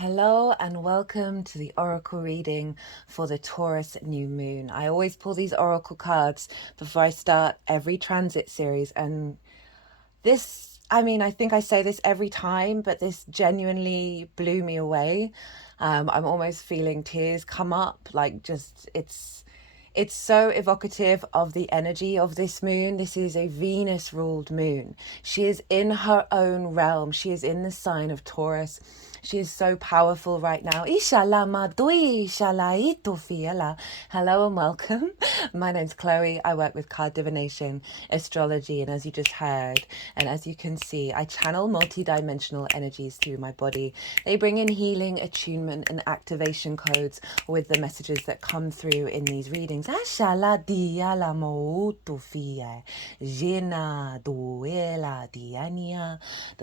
Hello and welcome to the Oracle reading for the Taurus new moon. I always pull these Oracle cards before I start every transit series, and I think I say this every time, but this genuinely blew me away. I'm almost feeling tears come up, it's so evocative of the energy of this moon. This is a Venus ruled moon. She is in her own realm. She is in the sign of Taurus. She is so powerful right now. Hello and welcome. My name's Chloe. I work with card divination, astrology, and as you just heard, and as you can see, I channel multi-dimensional energies through my body. They bring in healing, attunement, and activation codes with the messages that come through in these readings. The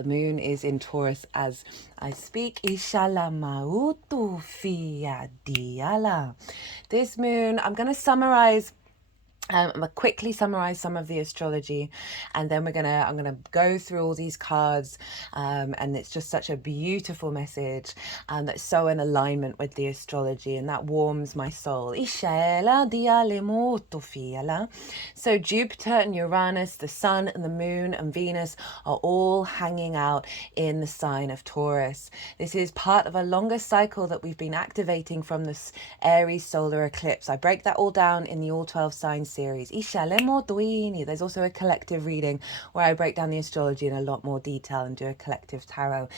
moon is in Taurus as I speak. This moon, I'm going to summarize. I'm gonna quickly summarize some of the astrology, and then I'm gonna go through all these cards, and it's just such a beautiful message, that's so in alignment with the astrology, and that warms my soul. So Jupiter and Uranus, the Sun and the Moon and Venus are all hanging out in the sign of Taurus. This is part of a longer cycle that we've been activating from this Aries solar eclipse. I break that all down in the All 12 Signs series. There's also a collective reading where I break down the astrology in a lot more detail and do a collective tarot.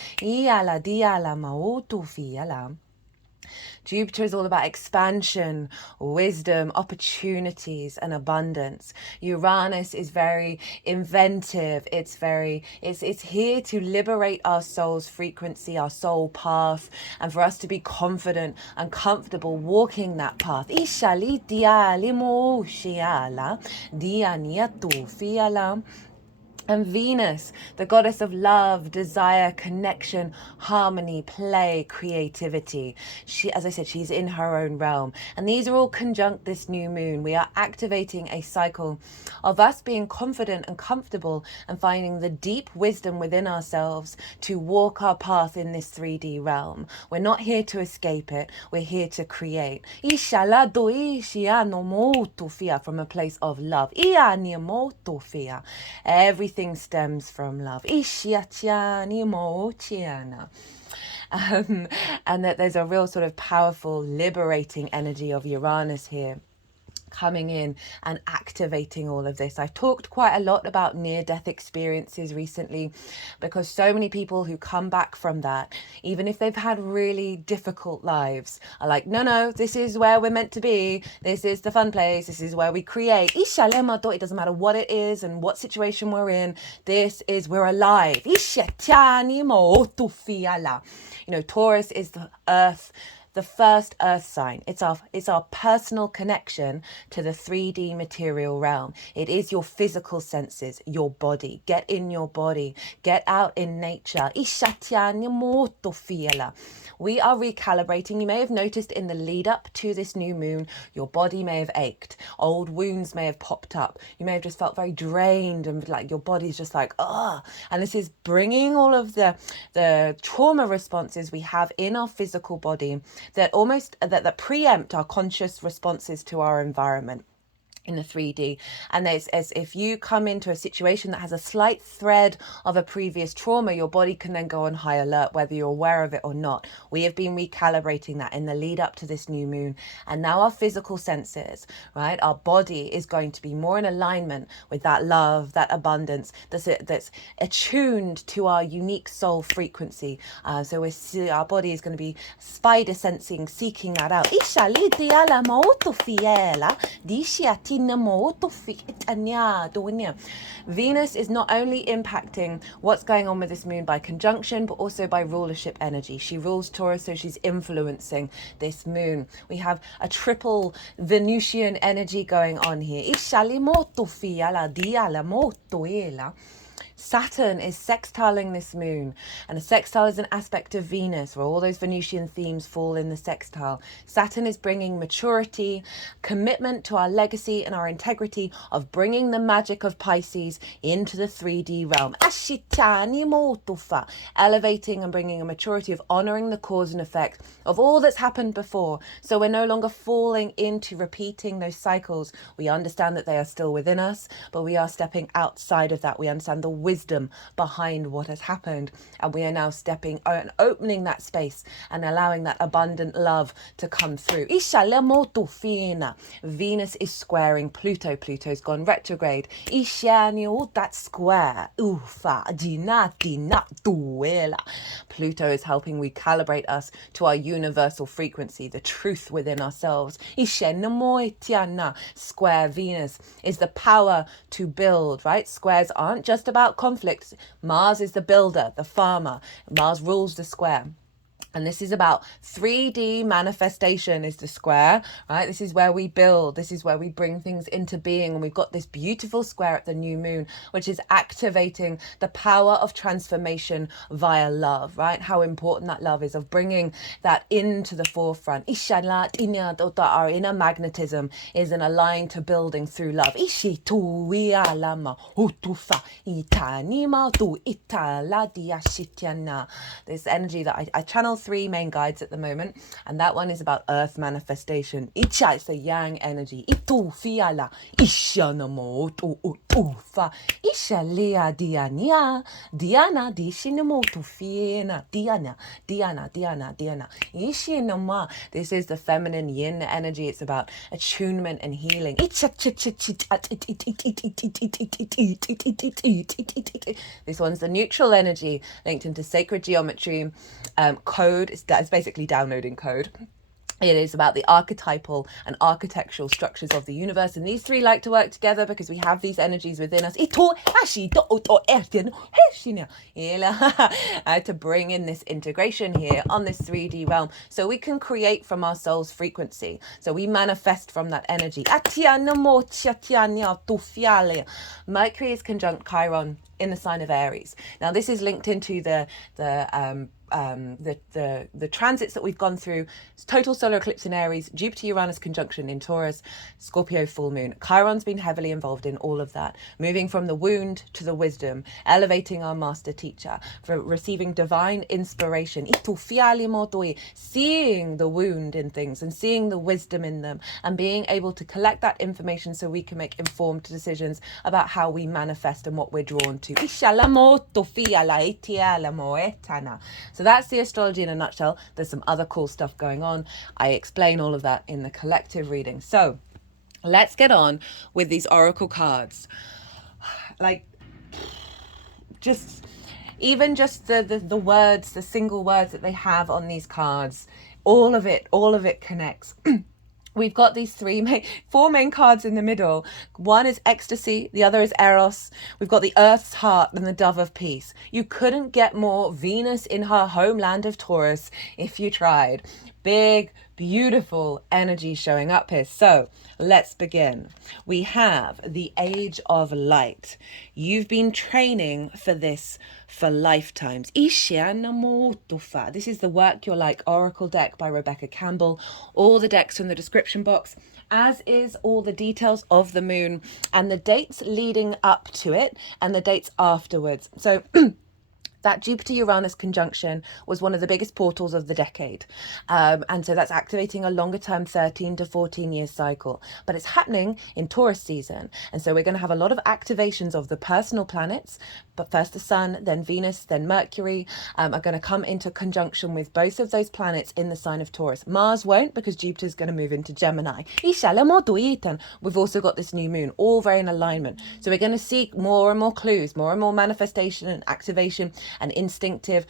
Jupiter is all about expansion, wisdom, opportunities, and abundance. Uranus is very inventive. It's here to liberate our soul's frequency, our soul path, and for us to be confident and comfortable walking that path. And Venus, the goddess of love, desire, connection, harmony, play, creativity. She, as I said, she's in her own realm. And these are all conjunct this new moon. We are activating a cycle of us being confident and comfortable and finding the deep wisdom within ourselves to walk our path in this 3D realm. We're not here to escape it. We're here to create. From a place of love. Everything stems from love. And that there's a real sort of powerful, liberating energy of Uranus here coming in and activating all of this. I've talked quite a lot about near-death experiences recently because so many people who come back from that, even if they've had really difficult lives, are like, no, this is where we're meant to be. This is the fun place. This is where we create. It doesn't matter what it is and what situation we're in. We're alive. Taurus is the earth, the first earth sign. It's our personal connection to the 3D material realm. It is your physical senses, your body. Get in your body. Get out in nature. We are recalibrating. You may have noticed in the lead up to this new moon, your body may have ached. Old wounds may have popped up. You may have just felt very drained and like your body's just like, ugh. And this is bringing all of the trauma responses we have in our physical body that preempt our conscious responses to our environment in the 3D. And as if you come into a situation that has a slight thread of a previous trauma, your body can then go on high alert, whether you're aware of it or not. We have been recalibrating that in the lead up to this new moon. And now our physical senses, right? Our body is going to be more in alignment with that love, that abundance, that's attuned to our unique soul frequency. So our body is going to be spider sensing, seeking that out. Venus is not only impacting what's going on with this moon by conjunction, but also by rulership energy. She rules Taurus, so she's influencing this moon. We have a triple Venusian energy going on here. Saturn is sextiling this moon, and a sextile is an aspect of Venus where all those Venusian themes fall in the sextile. Saturn is bringing maturity, commitment to our legacy and our integrity of bringing the magic of Pisces into the 3D realm. Elevating and bringing a maturity of honoring the cause and effect of all that's happened before. So we're no longer falling into repeating those cycles. We understand that they are still within us, but we are stepping outside of that. We understand the wisdom behind what has happened, and we are now stepping and opening that space and allowing that abundant love to come through. Venus is squaring Pluto. Pluto's gone retrograde. That square. Pluto is helping recalibrate us to our universal frequency, the truth within ourselves. Square Venus is the power to build, right? Squares aren't just about conflict. Mars is the builder, the farmer. Mars rules the square. And this is about 3D manifestation is the square, right? This is where we build. This is where we bring things into being. And we've got this beautiful square at the new moon, which is activating the power of transformation via love, right? How important that love is, of bringing that into the forefront. Our inner magnetism is an aligned to building through love. This energy that I channel 3 main guides at the moment, and that one is about earth manifestation. Icha is the yang energy. Itu fiala ishanamo to ufa ishalea diania diana dishinamo to fiena diana ishinama. This is the feminine yin energy. It's about attunement and healing. This one's the neutral energy linked into sacred geometry. Code is basically downloading code. It is about the archetypal and architectural structures of the universe. And these 3 like to work together because we have these energies within us. To bring in this integration here on this 3D realm so we can create from our soul's frequency. So we manifest from that energy. Mercury is conjunct Chiron in the sign of Aries. Now this is linked into the transits that we've gone through. Total solar eclipse in Aries, Jupiter Uranus conjunction in Taurus, Scorpio full moon. Chiron's been heavily involved in all of that, moving from the wound to the wisdom, elevating our master teacher, for receiving divine inspiration, seeing the wound in things and seeing the wisdom in them, and being able to collect that information so we can make informed decisions about how we manifest and what we're drawn to. So that's the astrology in a nutshell. There's some other cool stuff going on. I explain all of that in the collective reading. So let's get on with these oracle cards. Like, just the words, the single words that they have on these cards, all of it connects. We've got these 4 main cards in the middle. One is ecstasy, the other is eros. We've got the earth's heart and the dove of peace. You couldn't get more Venus in her homeland of Taurus if you tried. Big, beautiful energy showing up here. So let's begin. We have the Age of Light. You've been training for this for lifetimes. This is the Work Your Like Oracle deck by Rebecca Campbell. All the decks in the description box, as is all the details of the moon and the dates leading up to it and the dates afterwards. So that Jupiter-Uranus conjunction was one of the biggest portals of the decade. And so that's activating a longer term 13 to 14 year cycle. But it's happening in Taurus season. And so we're going to have a lot of activations of the personal planets. But first the Sun, then Venus, then Mercury are going to come into conjunction with both of those planets in the sign of Taurus. Mars won't, because Jupiter's going to move into Gemini. We've also got this new moon, all very in alignment. So we're going to seek more and more clues, more and more manifestation and activation and instinctive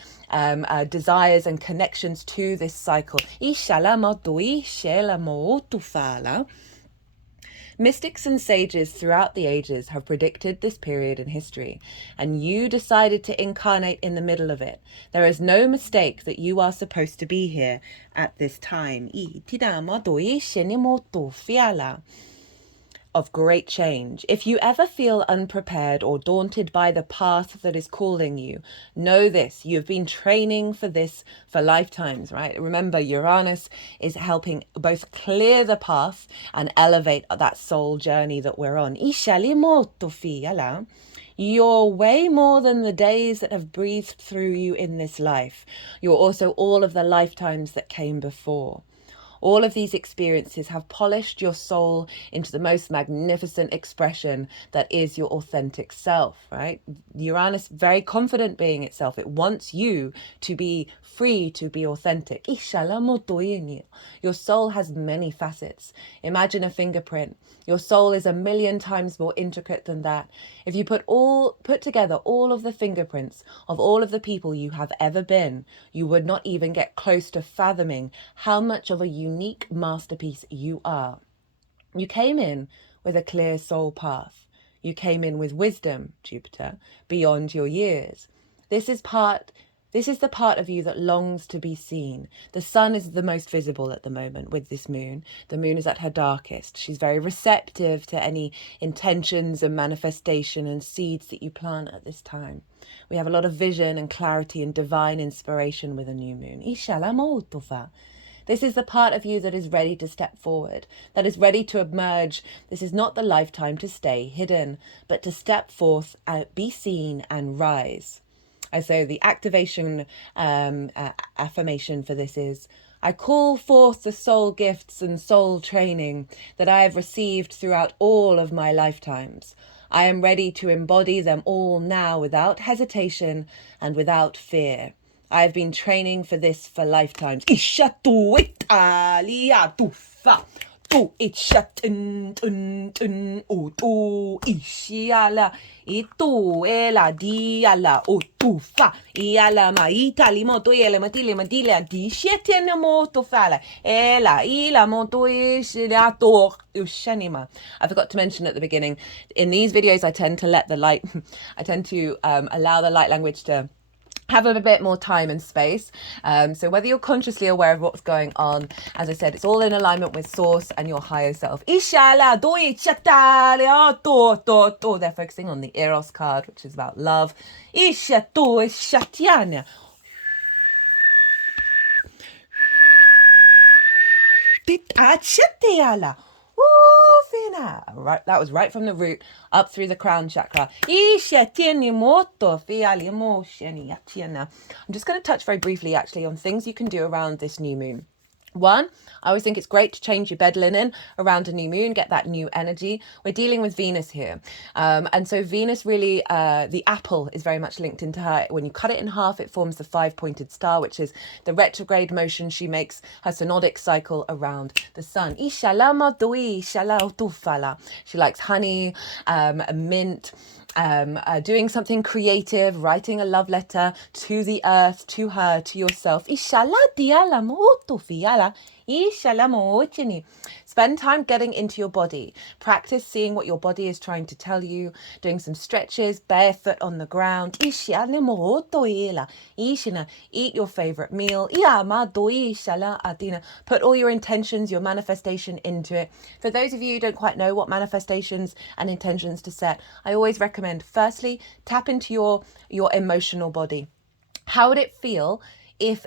desires and connections to this cycle. Mystics and sages throughout the ages have predicted this period in history, and you decided to incarnate in the middle of it. There is no mistake that you are supposed to be here at this time. of great change. If you ever feel unprepared or daunted by the path that is calling you, know this: you've been training for this for lifetimes, right? Remember, Uranus is helping both clear the path and elevate that soul journey that we're on. You're way more than the days that have breathed through you in this life. You're also all of the lifetimes that came before. All of these experiences have polished your soul into the most magnificent expression that is your authentic self, right? Uranus, very confident being itself. It wants you to be free, to be authentic. Your soul has many facets. Imagine a fingerprint. Your soul is 1,000,000 times more intricate than that. If you put together all of the fingerprints of all of the people you have ever been, you would not even get close to fathoming how much of a unique masterpiece you are. You came in with a clear soul path. You came in with wisdom, Jupiter, beyond your years. This is the part of you that longs to be seen. The sun is the most visible at the moment with this moon. The moon is at her darkest. She's very receptive to any intentions and manifestation and seeds that you plant at this time. We have a lot of vision and clarity and divine inspiration with a new moon. This is the part of you that is ready to step forward, that is ready to emerge. This is not the lifetime to stay hidden, but to step forth, be seen and rise. So the activation affirmation for this is: I call forth the soul gifts and soul training that I have received throughout all of my lifetimes. I am ready to embody them all now without hesitation and without fear. I have been training for this for lifetimes. Tu ishatun tun tun tu ishiala itu ela diala tu fa iala maita limoto ele matile matile di shetene moto fala ela ila moto ishiato ushanima. I forgot to mention at the beginning, in these videos I tend to allow the light language to have a bit more time and space. So whether you're consciously aware of what's going on, as I said, it's all in alignment with source and your higher self. They're focusing on the Eros card, which is about love. Right, that was right from the root up through the crown chakra. I'm just going to touch very briefly actually on things you can do around this new moon. One, I always think it's great to change your bed linen around a new moon, get that new energy. We're dealing with Venus here. And so Venus really, the apple is very much linked into her. When you cut it in half, it forms the 5-pointed star, which is the retrograde motion. She makes her synodic cycle around the sun. She likes honey, mint, doing something creative, writing a love letter to the earth, to her, to yourself. Spend time getting into your body. Practice seeing what your body is trying to tell you, doing some stretches, barefoot on the ground. Eat your favorite meal. Put all your intentions, your manifestation into it. For those of you who don't quite know what manifestations and intentions to set, I always recommend, firstly, tap into your emotional body. How would it feel if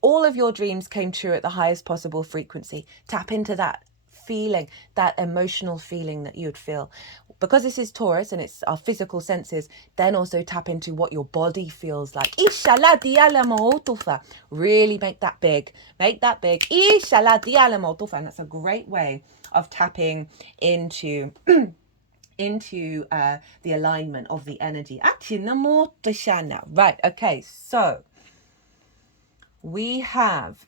all of your dreams came true at the highest possible frequency? Tap into that feeling, that emotional feeling that you'd feel. Because this is Taurus and it's our physical senses, then also tap into what your body feels like. Really make that big. Make that big. And that's a great way of tapping into into the alignment of the energy. Right, okay, so we have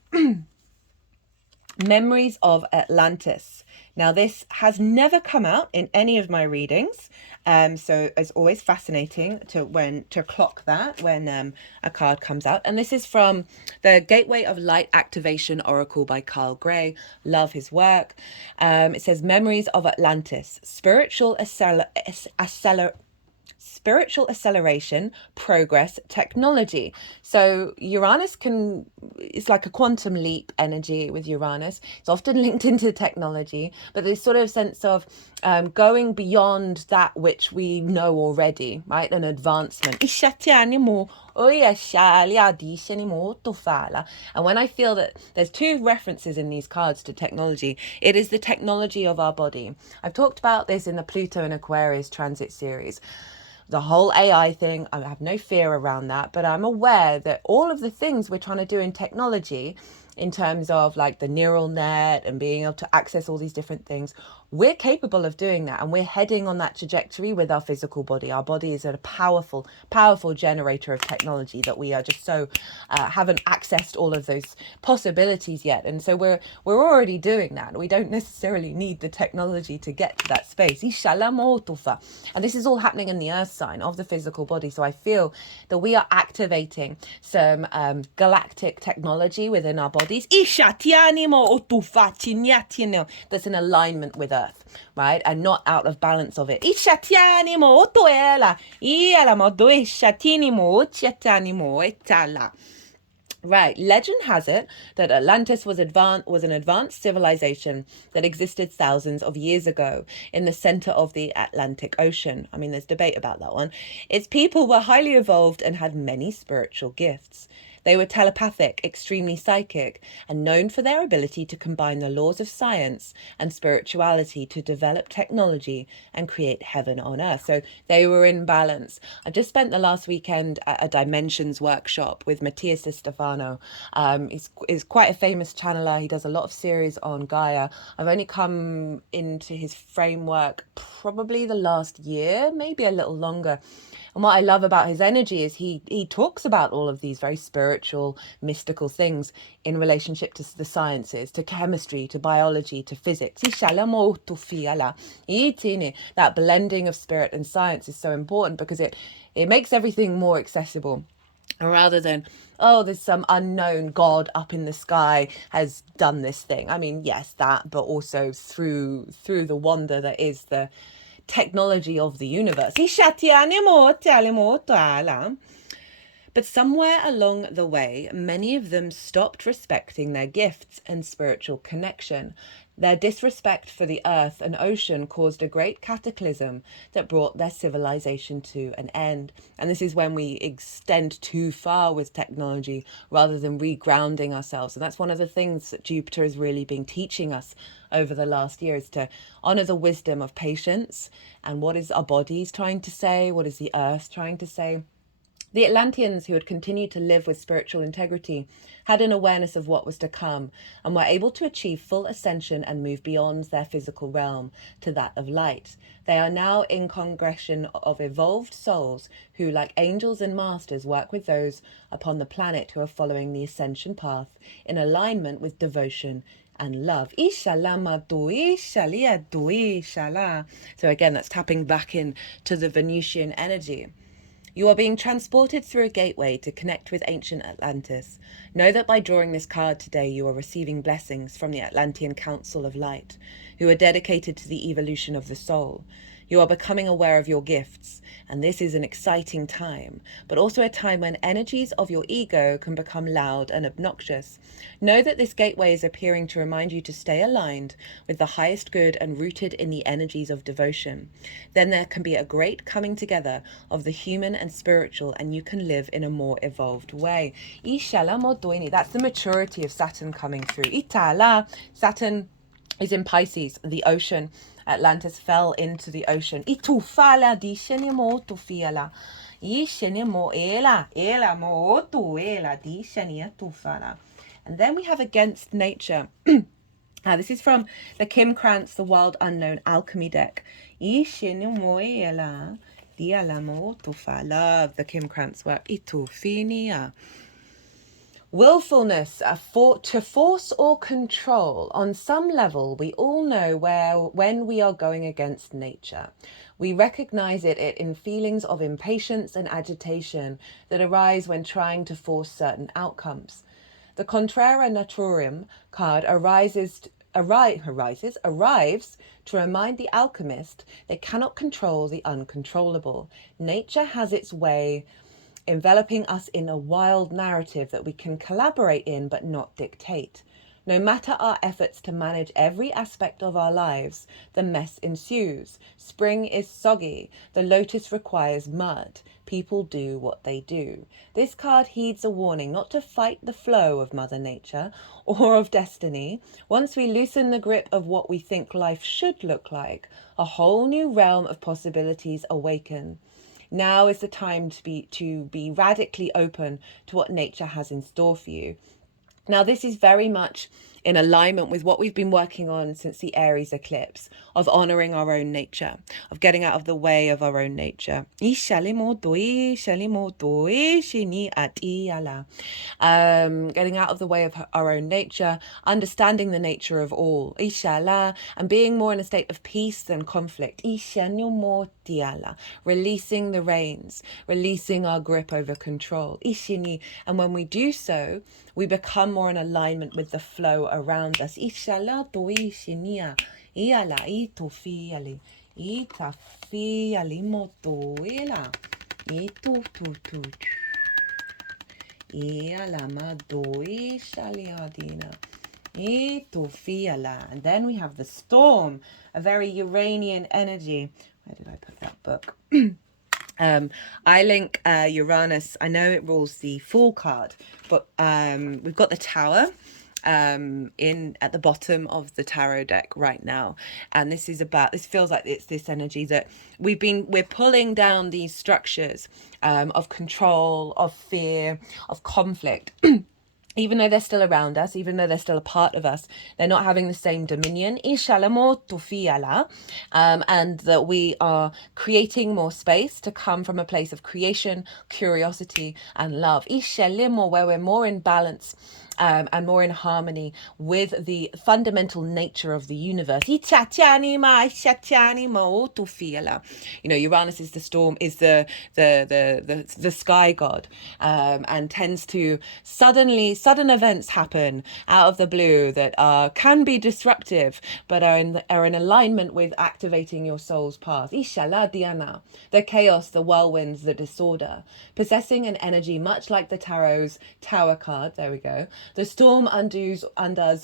Memories of Atlantis. Now, this has never come out in any of my readings, so it's always fascinating to clock that when a card comes out. And this is from the Gateway of Light Activation Oracle by Carl Gray. Love his work. It says Memories of Atlantis, spiritual spiritual acceleration, progress, technology. So Uranus it's like a quantum leap energy with Uranus. It's often linked into technology, but this sort of sense of going beyond that which we know already, right? An advancement. And when I feel that there's two references in these cards to technology, it is the technology of our body. I've talked about this in the Pluto and Aquarius transit series. The whole AI thing, I have no fear around that, but I'm aware that all of the things we're trying to do in technology, in terms of like the neural net and being able to access all these different things, we're capable of doing that, and we're heading on that trajectory with our physical body. Our body is a powerful generator of technology that we are just so haven't accessed all of those possibilities yet, and so we're already doing that. We don't necessarily need the technology to get to that space. And this is all happening in the earth sign of the physical body. So I feel that we are activating some galactic technology within our bodies that's in alignment with earth, right, and not out of balance of it. Right, legend has it that Atlantis was an advanced civilization that existed thousands of years ago in the center of the Atlantic Ocean. I mean, there's debate about that one. Its people were highly evolved and had many spiritual gifts. They were telepathic, extremely psychic, and known for their ability to combine the laws of science and spirituality to develop technology and create heaven on earth. So they were in balance. I just spent the last weekend at a Dimensions workshop with Matthias Stefano. He's quite a famous channeler. He does a lot of series on Gaia. I've only come into his framework probably the last year, maybe a little longer. And what I love about his energy is he talks about all of these very spiritual, mystical things in relationship to the sciences, to chemistry, to biology, to physics. That blending of spirit and science is so important because it makes everything more accessible. Rather than, oh, there's some unknown god up in the sky has done this thing. I mean, yes, that, but also through the wonder that is the technology of the universe. But somewhere along the way, many of them stopped respecting their gifts and spiritual connection. Their disrespect for the earth and ocean caused a great cataclysm that brought their civilization to an end. And this is when we extend too far with technology rather than regrounding ourselves. And that's one of the things that Jupiter has really been teaching us over the last year, is to honor the wisdom of patience and what is our bodies trying to say, what is the earth trying to say. The Atlanteans, who had continued to live with spiritual integrity, had an awareness of what was to come and were able to achieve full ascension and move beyond their physical realm to that of light. They are now in congregation of evolved souls who, like angels and masters, work with those upon the planet who are following the ascension path in alignment with devotion and love. So again, that's tapping back in to the Venusian energy. You are being transported through a gateway to connect with ancient Atlantis. Know that by drawing this card today, you are receiving blessings from the Atlantean Council of Light, who are dedicated to the evolution of the soul. You are becoming aware of your gifts, and this is an exciting time, but also a time when energies of your ego can become loud and obnoxious. Know that this gateway is appearing to remind you to stay aligned with the highest good and rooted in the energies of devotion. Then there can be a great coming together of the human and spiritual, and you can live in a more evolved way. That's the maturity of Saturn coming through. Saturn is in Pisces, the ocean. Atlantis fell into the ocean. And then we have against nature. This is from the Kim Krans, The Wild Unknown Alchemy deck. Love the Kim Krans work. Willfulness, to force or control. On some level, we all know when we are going against nature. We recognize it in feelings of impatience and agitation that arise when trying to force certain outcomes. The Contra Naturarum card arises arrives to remind the alchemist they cannot control the uncontrollable. Nature has its way enveloping us in a wild narrative that we can collaborate in but not dictate. No matter our efforts to manage every aspect of our lives, the mess ensues. Spring is soggy. The lotus requires mud. People do what they do. This card heeds a warning not to fight the flow of Mother Nature or of destiny. Once we loosen the grip of what we think life should look like, a whole new realm of possibilities awaken. Now is the time to be radically open to what nature has in store for you. Now, this is very much in alignment with what we've been working on since the Aries eclipse, of honouring our own nature, of getting out of the way of our own nature. Getting out of the way of our own nature, understanding the nature of all, and being more in a state of peace than conflict. Releasing the reins, releasing our grip over control. And when we do so, we become more in alignment with the flow around us. And then we have the storm, a very Uranian energy. Where did I put that book? I link Uranus. I know it rules the Fool card, but we've got the Tower in at the bottom of the tarot deck right now, and this feels like it's this energy that we're pulling down these structures of control, of fear, of conflict. Even though they're still around us, even though they're still a part of us, they're not having the same dominion. And that we are creating more space to come from a place of creation, curiosity, and love. Where we're more in balance and more in harmony with the fundamental nature of the universe. Uranus is the storm, is the sky god, and tends to sudden events happen out of the blue that can be disruptive, but are in alignment with activating your soul's path. Dinah, the chaos, the whirlwinds, the disorder, possessing an energy much like the tarot's Tower card. There we go. The storm undoes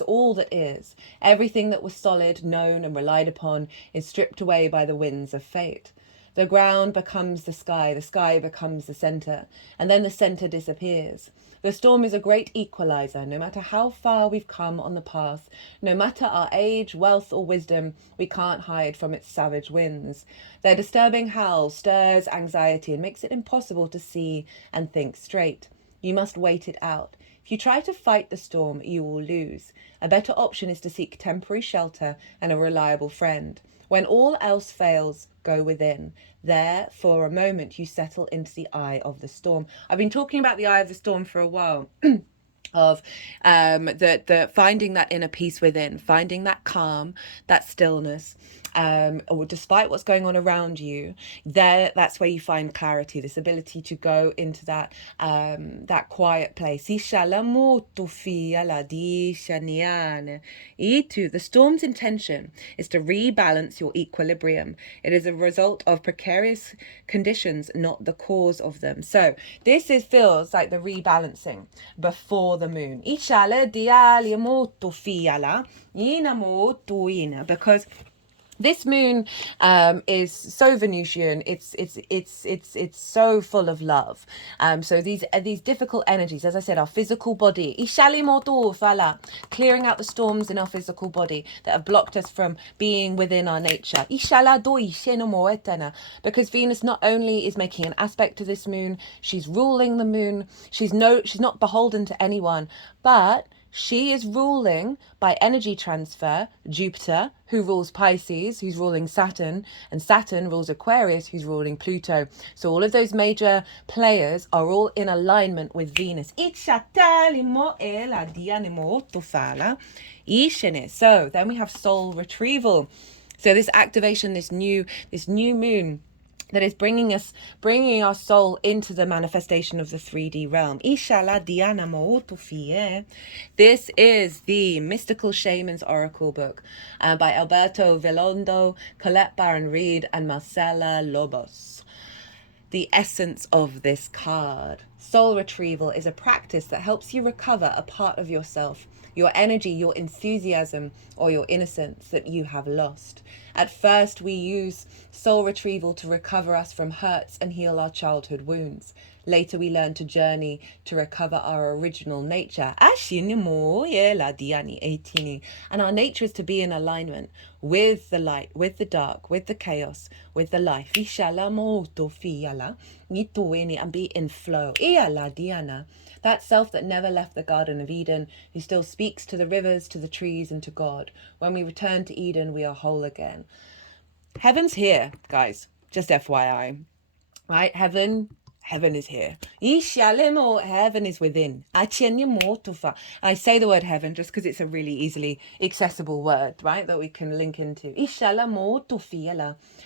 all that is. Everything that was solid, known, and relied upon is stripped away by the winds of fate. The ground becomes the sky becomes the center, and then the center disappears. The storm is a great equalizer. No matter how far we've come on the path, no matter our age, wealth, or wisdom, we can't hide from its savage winds. Their disturbing howl stirs anxiety and makes it impossible to see and think straight. You must wait it out. If you try to fight the storm, you will lose. A better option is to seek temporary shelter and a reliable friend. When all else fails, go within. There, for a moment, you settle into the eye of the storm. I've been talking about the eye of the storm for a while. Of the finding that inner peace within, finding that calm, that stillness, or despite what's going on around you, that's where you find clarity, this ability to go into that quiet place. The storm's intention is to rebalance your equilibrium. It is a result of precarious conditions, not the cause of them. So this feels like the rebalancing before the moon. Because this moon is so Venusian. It's so full of love. So these difficult energies, as I said, our physical body, clearing out the storms in our physical body that have blocked us from being within our nature. Because Venus not only is making an aspect to this moon, she's ruling the moon. She's not beholden to anyone, but she is ruling by energy transfer Jupiter, who rules Pisces, who's ruling Saturn, and Saturn rules Aquarius, who's ruling Pluto. So all of those major players are all in alignment with Venus. So then we have soul retrieval. So this activation, this new moon, that is bringing our soul into the manifestation of the 3D realm. This is the Mystical Shaman's Oracle book by Alberto Villoldo, Colette Baron Reed, and Marcela Lobos. The essence of this card. Soul retrieval is a practice that helps you recover a part of yourself, your energy, your enthusiasm, or your innocence that you have lost. At first, we use soul retrieval to recover us from hurts and heal our childhood wounds. Later, we learn to journey to recover our original nature. And our nature is to be in alignment with the light, with the dark, with the chaos, with the life. And be in flow. That self that never left the Garden of Eden, who still speaks to the rivers, to the trees, and to God. When we return to Eden, we are whole again. Heaven's here, guys. Just FYI. Right? Heaven is here. Heaven is within. I say the word heaven just because it's a really easily accessible word, right? That we can link into.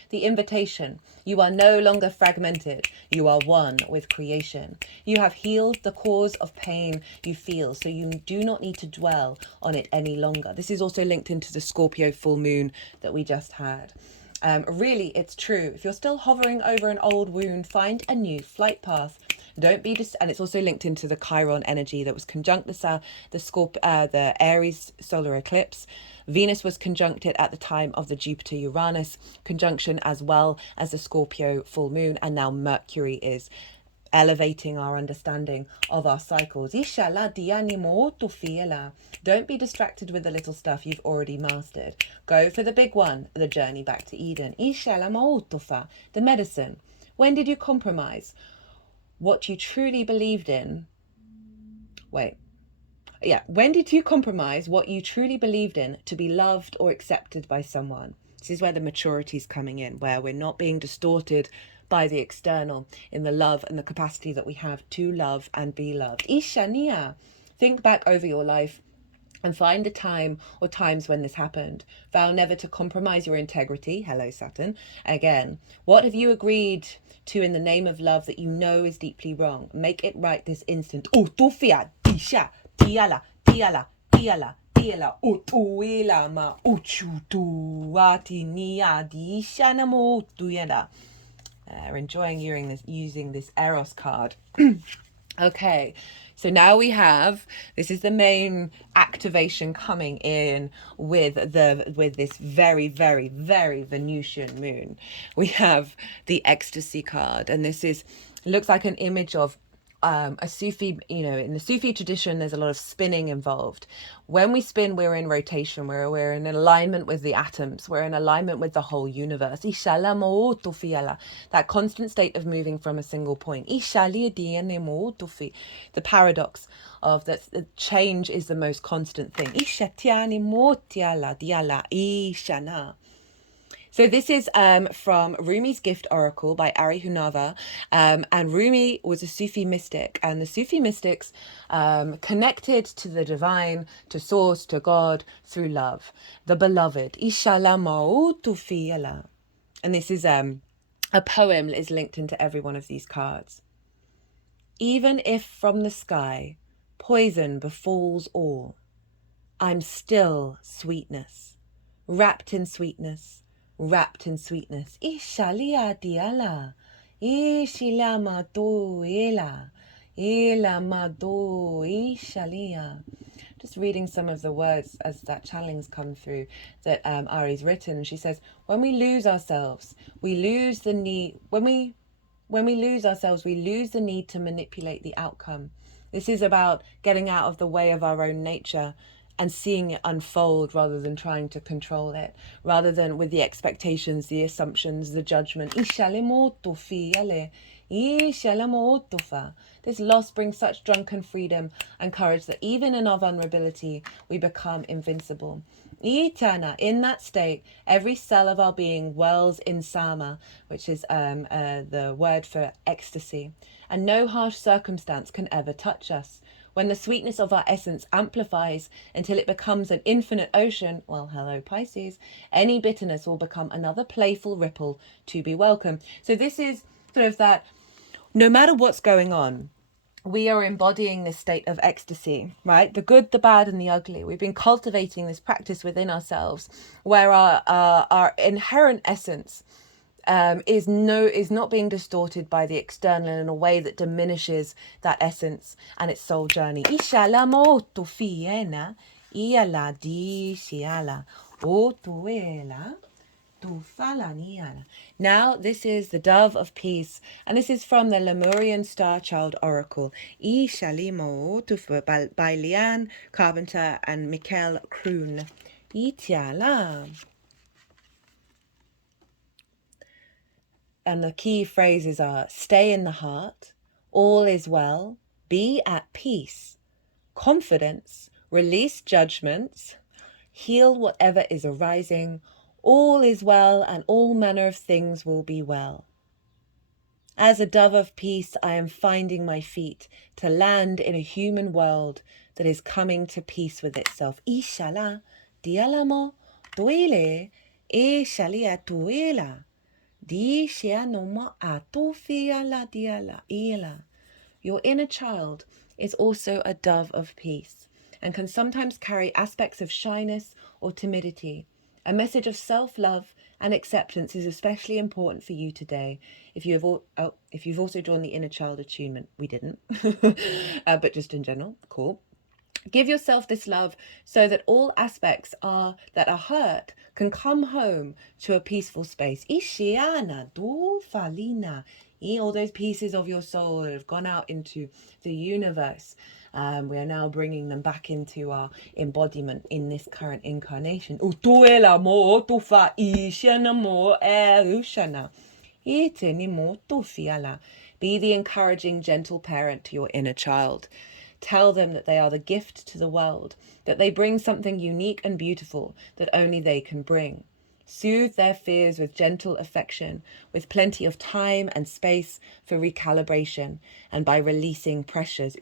The invitation. You are no longer fragmented. You are one with creation. You have healed the cause of pain you feel, so you do not need to dwell on it any longer. This is also linked into the Scorpio full moon that we just had. Really, it's true. If you're still hovering over an old wound, find a new flight path. Don't be and it's also linked into the Chiron energy that was conjunct the Aries solar eclipse. Venus was conjuncted at the time of the Jupiter-Uranus conjunction, as well as the Scorpio full moon, and now Mercury is elevating our understanding of our cycles. Don't be distracted with the little stuff you've already mastered. Go for the big one, the journey back to Eden. The medicine. When did you compromise what you truly believed in? When did you compromise what you truly believed in to be loved or accepted by someone? This is where the maturity is coming in, where we're not being distorted by the external in the love and the capacity that we have to love and be loved. Ishania. Think back over your life and find the time or times when this happened. Vow never to compromise your integrity. Hello, Saturn. Again, what have you agreed to in the name of love that you know is deeply wrong? Make it right this instant. Utufia, tisha, tiala, tiala, tiala, tiala, utuila ma uchutu atinia dishanamo tuyada. Enjoying using this Eros card. Okay, so now we have, this is the main activation coming in with this very, very, very Venusian moon. We have the ecstasy card, and looks like an image of a Sufi, in the Sufi tradition, there's a lot of spinning involved. When we spin, we're in rotation, we're in alignment with the atoms, we're in alignment with the whole universe. That constant state of moving from a single point. The paradox of that change is the most constant thing. So this is from Rumi's Gift Oracle by Honarvar. And Rumi was a Sufi mystic. And the Sufi mystics connected to the divine, to source, to God through love. The beloved. And this is a poem that is linked into every one of these cards. Even if from the sky poison befalls all, I'm still sweetness, wrapped in sweetness. Wrapped in sweetness. Ishalia diala. Ishilamado Ilamado Ishalia. Just reading some of the words as that channeling's come through that Ari's written. She says, when we lose ourselves, we lose the need. When we lose ourselves, we lose the need to manipulate the outcome. This is about getting out of the way of our own nature and seeing it unfold rather than trying to control it, rather than with the expectations, the assumptions, the judgment. This loss brings such drunken freedom and courage that even in our vulnerability, we become invincible. In that state, every cell of our being wells in sama, which is the word for ecstasy, and no harsh circumstance can ever touch us. When the sweetness of our essence amplifies until it becomes an infinite ocean, well, hello Pisces, any bitterness will become another playful ripple to be welcome. So this is sort of that, no matter what's going on, we are embodying this state of ecstasy, right? The good, the bad, and the ugly. We've been cultivating this practice within ourselves where our inherent essence is not being distorted by the external in a way that diminishes that essence and its soul journey. Ishala moto fiena, iala di shiala, otuela. Now, this is the Dove of Peace, and this is from the Lemurian Star Child Oracle. I Shalimo by Leanne Carpenter and Mikkel Kroon. Itiala. And the key phrases are: stay in the heart, all is well, be at peace, confidence, release judgments, heal whatever is arising, all is well, and all manner of things will be well. As a dove of peace, I am finding my feet to land in a human world that is coming to peace with itself. Ishala, dialamo, tuile, e shalia tuila, di shianoma atufiala diala ila. Your inner child is also a dove of peace and can sometimes carry aspects of shyness or timidity. A message of self-love and acceptance is especially important for you today. If you've also drawn the inner child attunement, we didn't, but just in general, cool. Give yourself this love so that all aspects that are hurt can come home to a peaceful space. Ishiana do falina. All those pieces of your soul that have gone out into the universe. We are now bringing them back into our embodiment in this current incarnation. Be the encouraging, gentle parent to your inner child. Tell them that they are the gift to the world, that they bring something unique and beautiful that only they can bring. Soothe their fears with gentle affection, with plenty of time and space for recalibration, and by releasing pressures.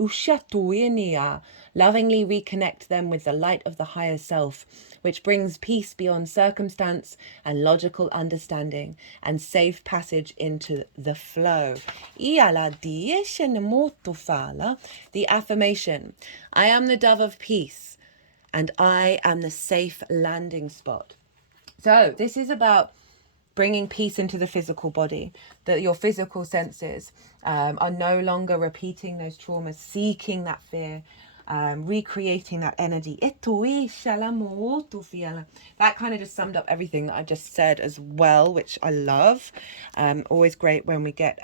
Lovingly reconnect them with the light of the higher self, which brings peace beyond circumstance and logical understanding, and safe passage into the flow. The affirmation: I am the dove of peace, and I am the safe landing spot. So this is about bringing peace into the physical body, that your physical senses are no longer repeating those traumas, seeking that fear, recreating that energy. That kind of just summed up everything that I just said as well, which I love. Always great when we get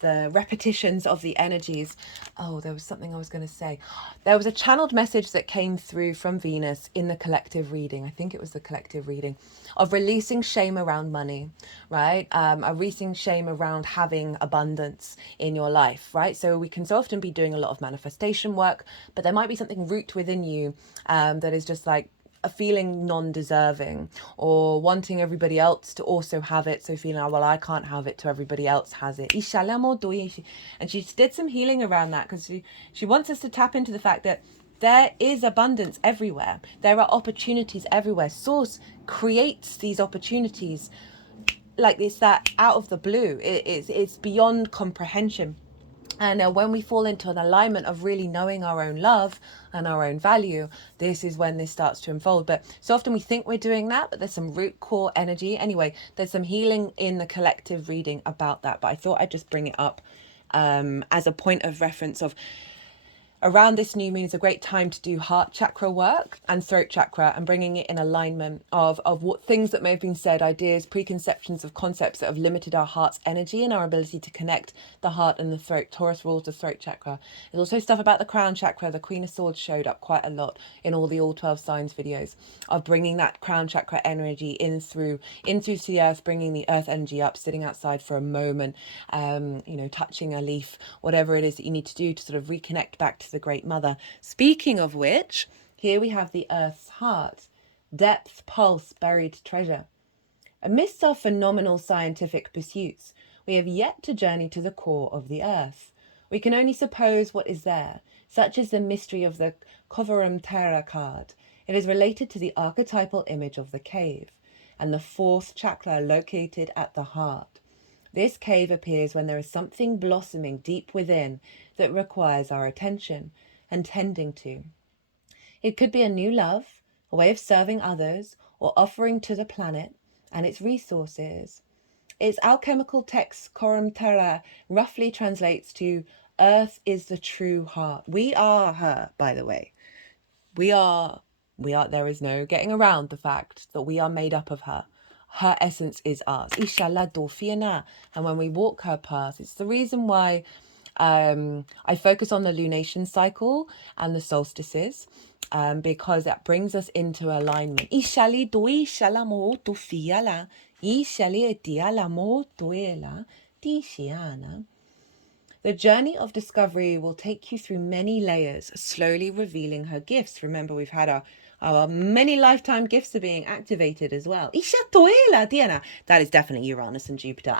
the repetitions of the energies. Oh, there was something I was going to say. There was a channeled message that came through from Venus in the collective reading. I think it was the collective reading of releasing shame around money, right? Releasing shame around having abundance in your life, right? So we can so often be doing a lot of manifestation work, but there might be something root within you that is just like a feeling non-deserving, or wanting everybody else to also have it, so feeling, oh, well, I can't have it, so everybody else has it. And she did some healing around that, because she wants us to tap into the fact that there is abundance everywhere. There are opportunities everywhere. Source creates these opportunities like it's that out of the blue. It's beyond comprehension. And when we fall into an alignment of really knowing our own love and our own value, this is when this starts to unfold. But so often we think we're doing that, but there's some root core energy. Anyway, there's some healing in the collective reading about that. But I thought I'd just bring it up as a point of reference of around this new moon is a great time to do heart chakra work and throat chakra, and bringing it in alignment of what things that may have been said, ideas, preconceptions of concepts that have limited our heart's energy and our ability to connect the heart and the throat. Taurus rules the throat chakra. There's also stuff about the crown chakra. The Queen of Swords showed up quite a lot in all the All 12 Signs videos of bringing that crown chakra energy in through the earth, bringing the earth energy up, sitting outside for a moment, touching a leaf, whatever it is that you need to do to sort of reconnect back to the Great Mother. Speaking of which, here we have the Earth's heart, depth, pulse, buried treasure. Amidst our phenomenal scientific pursuits, we have yet to journey to the core of the Earth. We can only suppose what is there. Such is the mystery of the Covarum Terra card. It is related to the archetypal image of the cave and the fourth chakra located at the heart. This cave appears when there is something blossoming deep within that requires our attention and tending to. It could be a new love, a way of serving others, or offering to the planet and its resources. Its alchemical text, Coram Terra, roughly translates to Earth is the true heart. We are her, by the way. We are, there is no getting around the fact that we are made up of her. Her essence is ours. Inshallah dofiana. And when we walk her path, it's the reason why I focus on the lunation cycle and the solstices, because that brings us into alignment. Ishali doi shalamo dofiala. Ishali dialamo doela dishiana. The journey of discovery will take you through many layers, slowly revealing her gifts. Remember, we've had our many lifetime gifts are being activated as well. That is definitely Uranus and Jupiter.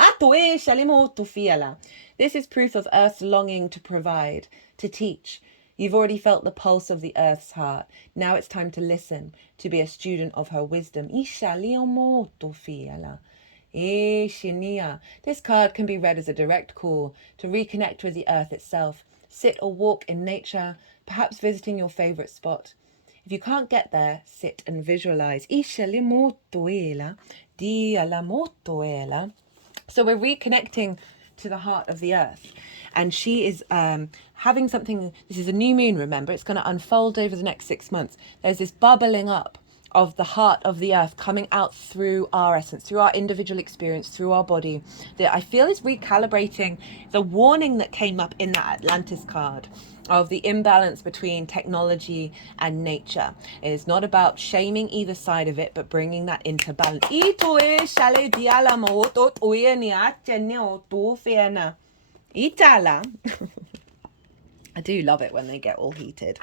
This is proof of Earth's longing to provide, to teach. You've already felt the pulse of the Earth's heart. Now it's time to listen, to be a student of her wisdom. This card can be read as a direct call to reconnect with the earth itself, sit or walk in nature, perhaps visiting your favorite spot. If you can't get there, sit and visualize. So we're reconnecting to the heart of the earth, and she is having something. This is a new moon, remember, it's going to unfold over the next 6 months. There's this bubbling up of the heart of the earth coming out through our essence, through our individual experience, through our body, that I feel is recalibrating the warning that came up in that Atlantis card of the imbalance between technology and nature. It is not about shaming either side of it, but bringing that into balance. I do love it when they get all heated.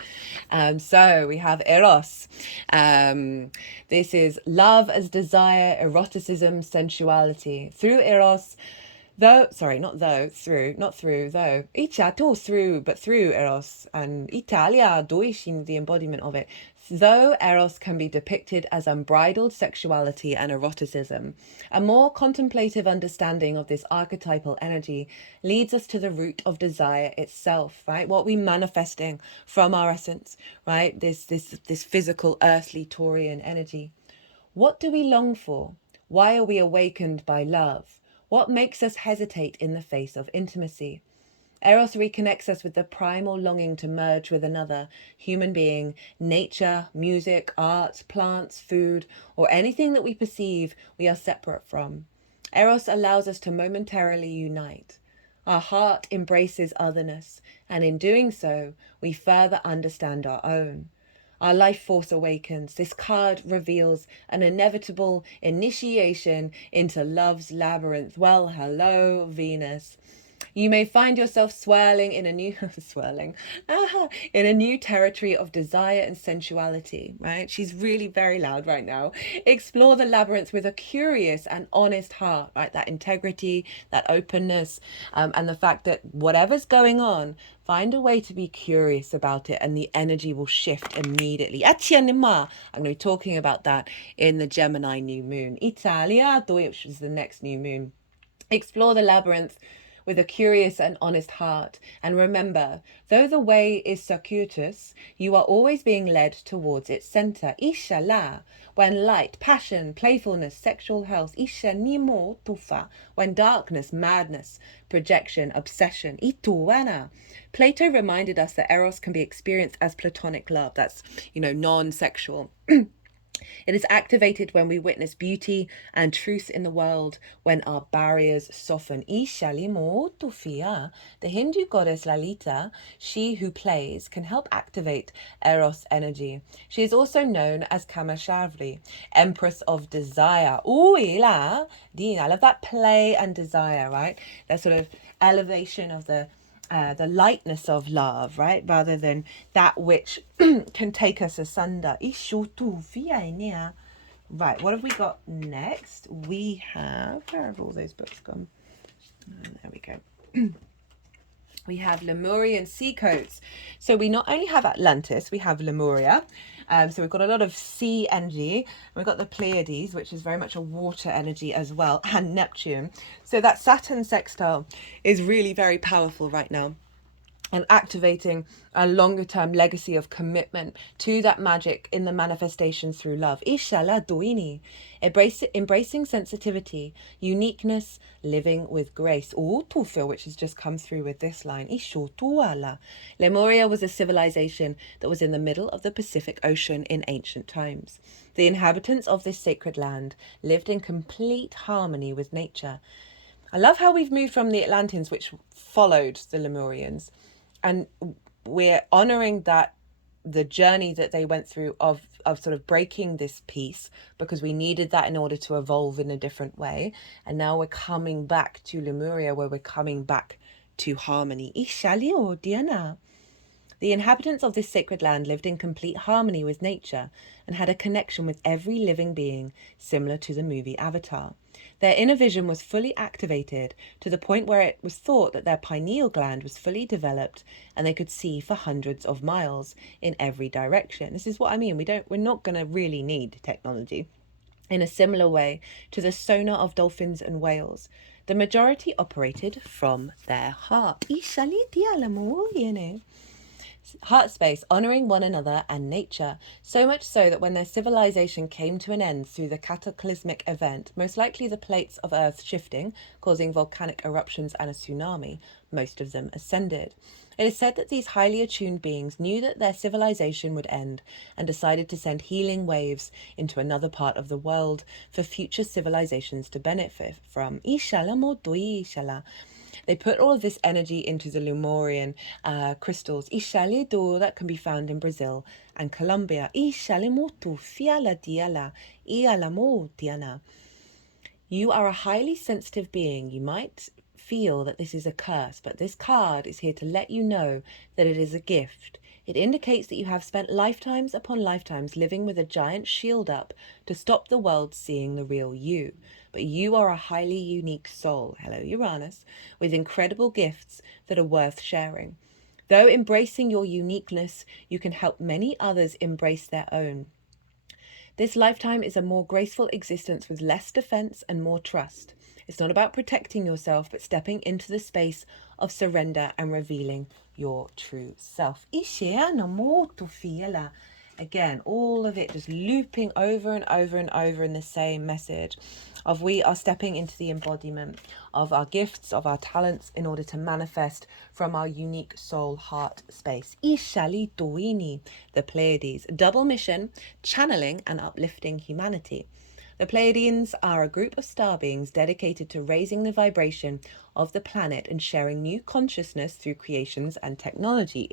So we have Eros. This is love as desire, eroticism, sensuality. Through Eros, through Eros, and Italia, doishin, the embodiment of it. Though Eros can be depicted as unbridled sexuality and eroticism, a more contemplative understanding of this archetypal energy leads us to the root of desire itself, right? What we're manifesting from our essence, right? This physical, earthly, Taurian energy. What do we long for? Why are we awakened by love? What makes us hesitate in the face of intimacy? Eros reconnects us with the primal longing to merge with another human being, nature, music, art, plants, food, or anything that we perceive we are separate from. Eros allows us to momentarily unite. Our heart embraces otherness, and in doing so, we further understand our own. Our life force awakens. This card reveals an inevitable initiation into love's labyrinth. Well, hello, Venus. You may find yourself swirling in a new in a new territory of desire and sensuality, right? She's really very loud right now. Explore the labyrinth with a curious and honest heart, right? That integrity, that openness, and the fact that whatever's going on, find a way to be curious about it and the energy will shift immediately. I'm going to be talking about that in the Gemini new moon. Italia, which is the next new moon. Explore the labyrinth with a curious and honest heart. And remember, though the way is circuitous, you are always being led towards its center. Inshallah, when light, passion, playfulness, sexual health. Ishanimo tufa, when darkness, madness, projection, obsession. Ituwana. Plato reminded us that Eros can be experienced as platonic love. That's, non-sexual. It is activated when we witness beauty and truth in the world, when our barriers soften. The Hindu goddess Lalita, she who plays, can help activate Eros energy. She is also known as Kamashavri, Empress of Desire. I love that play and desire, right? That sort of elevation of the lightness of love, right? Rather than that which can take us asunder. Right, what have we got next? We have, where have all those books gone? There we go. We have Lemurian seacoast. So we not only have Atlantis, we have Lemuria. So we've got a lot of sea energy. We've got the Pleiades, which is very much a water energy as well, and Neptune. So that Saturn sextile is really very powerful right now, and activating a longer term legacy of commitment to that magic in the manifestation through love. Ishala duini. Embracing sensitivity, uniqueness, living with grace. Tufil, which has just come through with this line. Ishutuala. Lemuria was a civilization that was in the middle of the Pacific Ocean in ancient times. The inhabitants of this sacred land lived in complete harmony with nature. I love how we've moved from the Atlanteans, which followed the Lemurians, and we're honoring that the journey that they went through of sort of breaking this peace, because we needed that in order to evolve in a different way. And now we're coming back to Lemuria, where we're coming back to harmony. Ishalio Dinah. The inhabitants of this sacred land lived in complete harmony with nature and had a connection with every living being, similar to the movie Avatar. Their inner vision was fully activated to the point where it was thought that their pineal gland was fully developed and they could see for hundreds of miles in every direction. This is what I mean. We're not going to really need technology. In a similar way to the sonar of dolphins and whales, the majority operated from their heart. Heart space, honouring one another and nature, so much so that when their civilization came to an end through the cataclysmic event, most likely the plates of Earth shifting, causing volcanic eruptions and a tsunami, most of them ascended. It is said that these highly attuned beings knew that their civilization would end and decided to send healing waves into another part of the world for future civilizations to benefit from. They put all of this energy into the Lemurian crystals, Ishalido, that can be found in Brazil and Colombia. You are a highly sensitive being. You might feel that this is a curse, but this card is here to let you know that it is a gift. It indicates that you have spent lifetimes upon lifetimes living with a giant shield up to stop the world seeing the real you. But you are a highly unique soul, hello Uranus, with incredible gifts that are worth sharing. Though embracing your uniqueness, you can help many others embrace their own. This lifetime is a more graceful existence with less defense and more trust. It's not about protecting yourself, but stepping into the space of surrender and revealing your true self. Again, all of it just looping over and over and over in the same message of we are stepping into the embodiment of our gifts, of our talents, in order to manifest from our unique soul heart space. Ishali Tuini, the Pleiades, double mission, channeling and uplifting humanity. The Pleiadians are a group of star beings dedicated to raising the vibration of the planet and sharing new consciousness through creations and technology.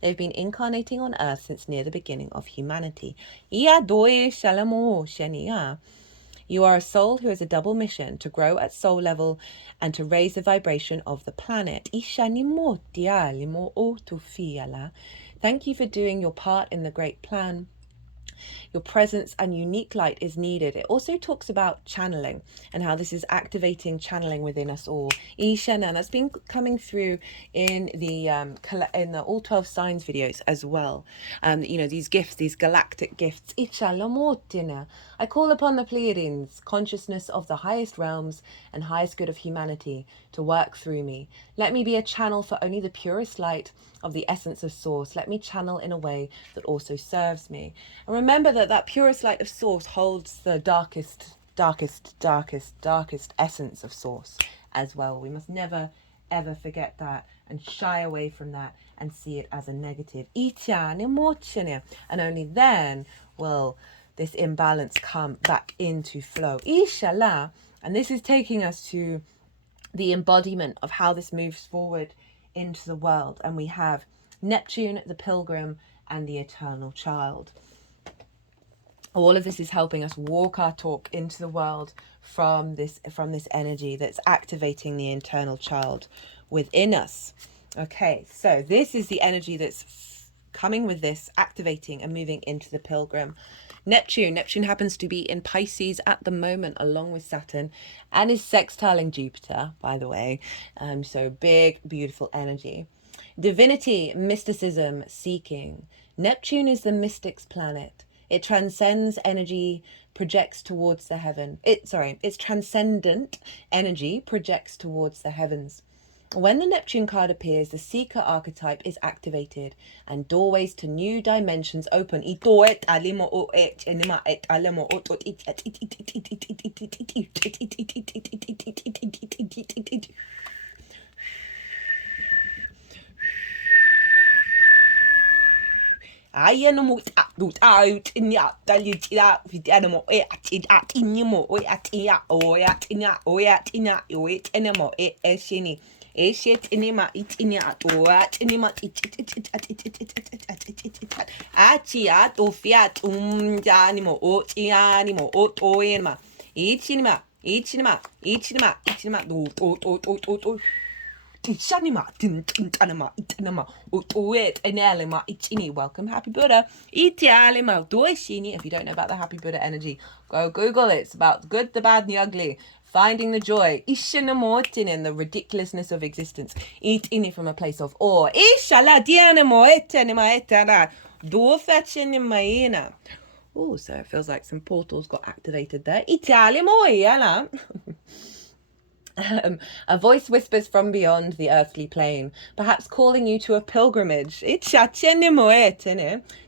They've been incarnating on Earth since near the beginning of humanity. You are a soul who has a double mission to grow at soul level and to raise the vibration of the planet. Thank you for doing your part in the great plan. Your presence and unique light is needed. It also talks about channeling and how this is activating channeling within us all. Ishana, that's been coming through in the all 12 signs videos as well. These gifts, these galactic gifts. I call upon the Pleiadians, consciousness of the highest realms and highest good of humanity, to work through me. Let me be a channel for only the purest light of the essence of source. Let me channel in a way that also serves me. And remember that purest light of source holds the darkest essence of source as well. We must never ever forget that and shy away from that and see it as a negative. And only then will this imbalance come back into flow. Inshallah. And this is taking us to the embodiment of how this moves forward into the world. And we have Neptune, the Pilgrim, and the Eternal Child. All of this is helping us walk our talk into the world from this energy that's activating the internal child within us. Okay, so this is the energy that's coming with this, activating and moving into the Pilgrim. Neptune happens to be in Pisces at the moment, along with Saturn, and is sextiling Jupiter, by the way. So big, beautiful energy. Divinity, mysticism, seeking. Neptune is the mystic's planet. It transcends energy, projects towards the heaven. Its transcendent energy projects towards the heavens. When the Neptune card appears, the Seeker archetype is activated and doorways to new dimensions open. Welcome, Happy Buddha. If you don't know about the Happy Buddha energy, go Google it. It's about the good, the bad, and the ugly. Finding the joy. In the ridiculousness of existence. From a place of awe. Oh, so it feels like some portals got activated there. A voice whispers from beyond the earthly plane, perhaps calling you to a pilgrimage.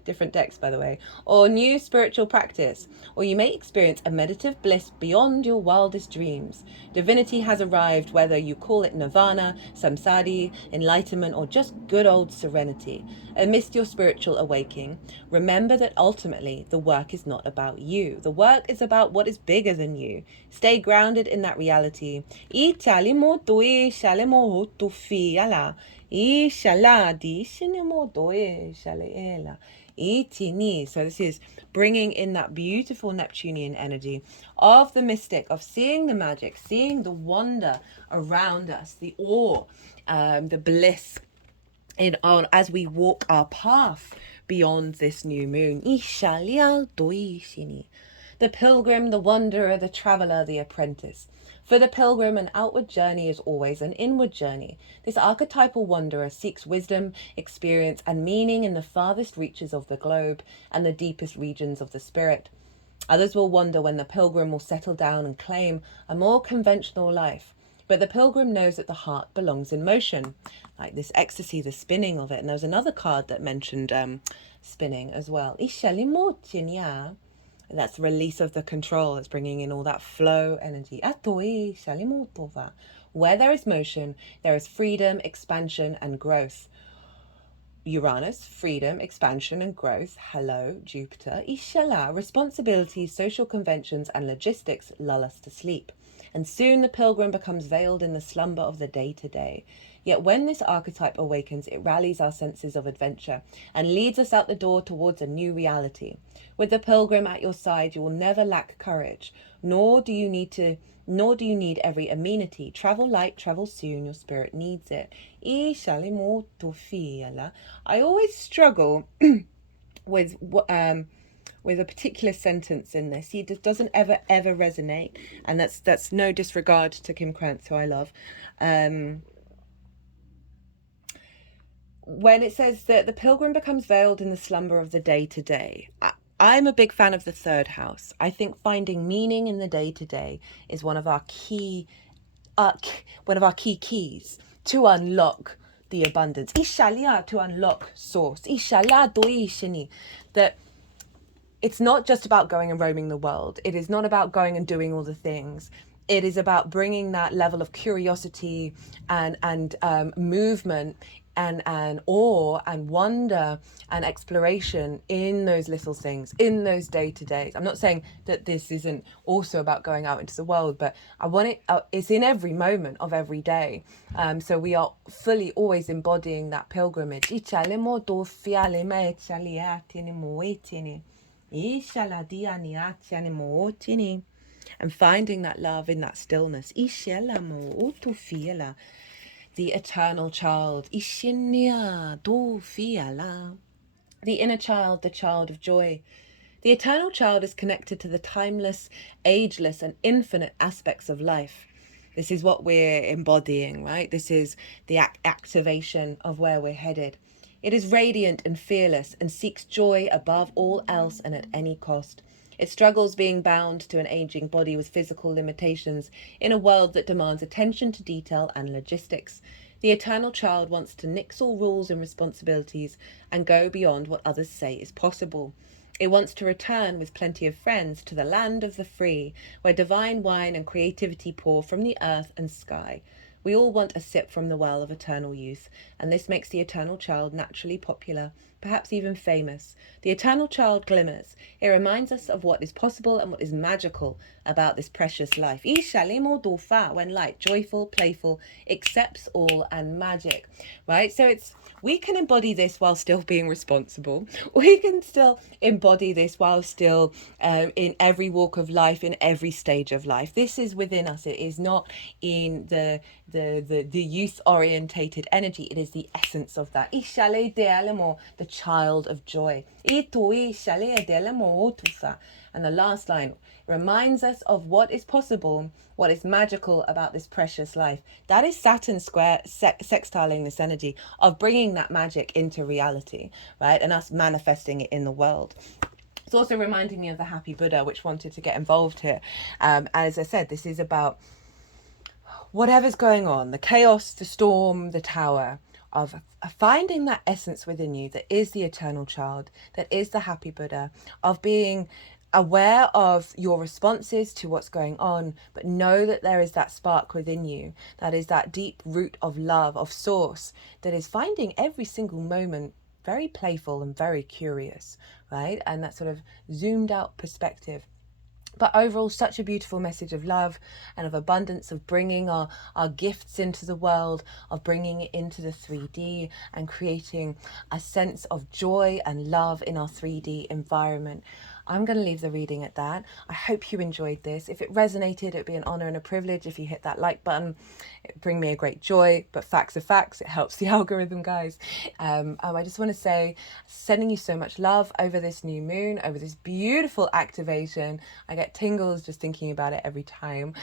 Different decks, by the way. Or new spiritual practice. Or you may experience a meditative bliss beyond your wildest dreams. Divinity has arrived, whether you call it nirvana, samsari, enlightenment, or just good old serenity. Amidst your spiritual awakening, remember that ultimately the work is not about you. The work is about what is bigger than you. Stay grounded in that reality. So this is bringing in that beautiful Neptunian energy of the mystic, of seeing the magic, seeing the wonder around us, the awe, the bliss as we walk our path beyond this new moon. The pilgrim, the wanderer, the traveller, the apprentice. For the pilgrim, an outward journey is always an inward journey. This archetypal wanderer seeks wisdom, experience, and meaning in the farthest reaches of the globe and the deepest regions of the spirit. Others will wonder when the pilgrim will settle down and claim a more conventional life. But the pilgrim knows that the heart belongs in motion, like this ecstasy, the spinning of it. And there was another card that mentioned spinning as well. That's the release of the control. It's bringing in all that flow energy. Where there is motion, there is freedom, expansion, and growth. Uranus, freedom, expansion, and growth. Hello, Jupiter. Ishala, responsibilities, social conventions, and logistics lull us to sleep. And soon the pilgrim becomes veiled in the slumber of the day-to-day. Yet when this archetype awakens, it rallies our senses of adventure and leads us out the door towards a new reality. With the pilgrim at your side, you will never lack courage, nor do you need every amenity. Travel light, travel soon, your spirit needs it. I always struggle with a particular sentence in this. He just doesn't ever resonate, and that's no disregard to Kim Krans, who I love. When it says that the pilgrim becomes veiled in the slumber of the day-to-day, I'm a big fan of the third house. I think finding meaning in the day-to-day is one of our key keys to unlock the abundance. To unlock source. That it's not just about going and roaming the world. It is not about going and doing all the things. It is about bringing that level of curiosity and movement and awe and wonder and exploration in those little things, in those day-to-days. I'm not saying that this isn't also about going out into the world, but I want it, it's in every moment of every day. So we are fully always embodying that pilgrimage. And finding that love in that stillness. The eternal child. The inner child, the child of joy. The eternal child is connected to the timeless, ageless, and infinite aspects of life. This is what we're embodying, right? This is the activation of where we're headed. It is radiant and fearless and seeks joy above all else and at any cost. It struggles being bound to an aging body with physical limitations in a world that demands attention to detail and logistics. The eternal child wants to nix all rules and responsibilities and go beyond what others say is possible. It wants to return with plenty of friends to the land of the free, where divine wine and creativity pour from the earth and sky. We all want a sip from the well of eternal youth, and this makes the eternal child naturally popular, perhaps even famous. The eternal child glimmers. It reminds us of what is possible and what is magical about this precious life. When light, joyful, playful, accepts all, and magic. Right? So we can embody this while still being responsible. We can still embody this while still in every walk of life, in every stage of life. This is within us. It is not in the youth orientated energy. It is the essence of that. The child of joy. And the last line reminds us of what is possible, what is magical about this precious life. That is Saturn square sextiling this energy of bringing that magic into reality, right? And us manifesting it in the world. It's also reminding me of the Happy Buddha, which wanted to get involved here. As I said, this is about whatever's going on, the chaos, the storm, the tower, of finding that essence within you that is the eternal child, that is the Happy Buddha, of being aware of your responses to what's going on, but know that there is that spark within you, that is that deep root of love, of source, that is finding every single moment very playful and very curious, right? And that sort of zoomed out perspective. But overall, such a beautiful message of love and of abundance, of bringing our gifts into the world, of bringing it into the 3D and creating a sense of joy and love in our 3D environment. I'm going to leave the reading at that. I hope you enjoyed this. If it resonated, it'd be an honor and a privilege if you hit that like button. It'd bring me a great joy, but facts are facts. It helps the algorithm, guys. I just want to say, sending you so much love over this new moon, over this beautiful activation. I get tingles just thinking about it every time.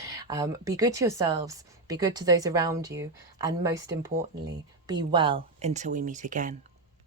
Be good to yourselves, be good to those around you, and most importantly, be well until we meet again.